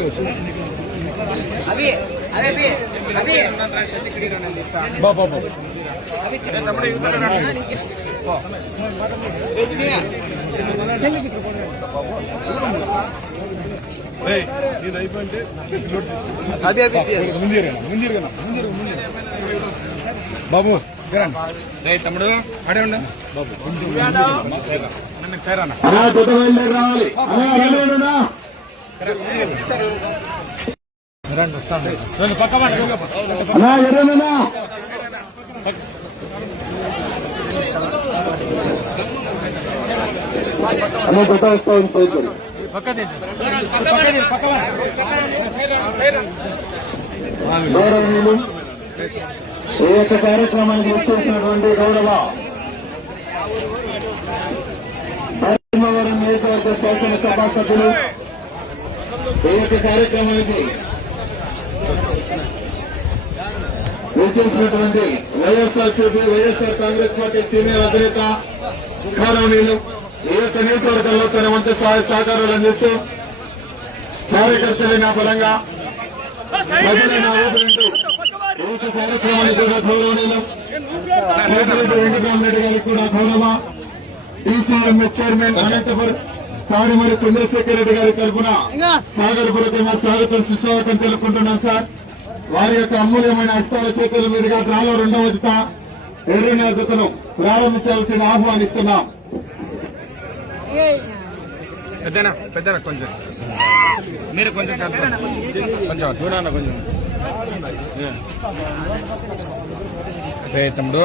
తీసుకోవచ్చు. బాబు జరగండి రే తమ్ముడు అడే ఉండ బాబు కొంచెం రావాలి గౌరవనీయులు ఈ యొక్క కార్యక్రమానికి వచ్చేసినటువంటి గౌరవ ధర్మవరం నియోజకవర్గ శాసనసభ సభ్యులు ఈ కార్యక్రమానికి వచ్చేసినటువంటి YSR CP YSR Congress party senior అధినేత గౌరవనీయులు ఈ యొక్క నియోజకవర్గంలో తన వంతు సహాయ సహకారాలు అందిస్తూ కార్యకర్తలు నా బలంగా ప్రజలైన కార్యక్రమానికి కూడా గౌరవనీయులు. వెంకటరామరెడ్డి గారికి కూడా గౌరవ. టీసీఎంఎస్ చైర్మన్ అనంతపురం తాడిమరి చంద్రశేఖర్ రెడ్డి గారి తరఫున సాగరపురకమ స్వాగతం సుస్వాగతం తెలుపుకుంటున్నాం సార్. వారి యొక్క అమూల్యమైన హస్తాల చేతుల మీదుగా డ్రాలో రెండవ జత ఎర్రన జతను ప్రారంభించాల్సిన ఆహ్వానిస్తున్నాం. పెద్దనా? పెద్దనా కొంచెం. మీరు కొంచెం. కొంచెం చూడన్న కొంచెం. తమ్ముడు?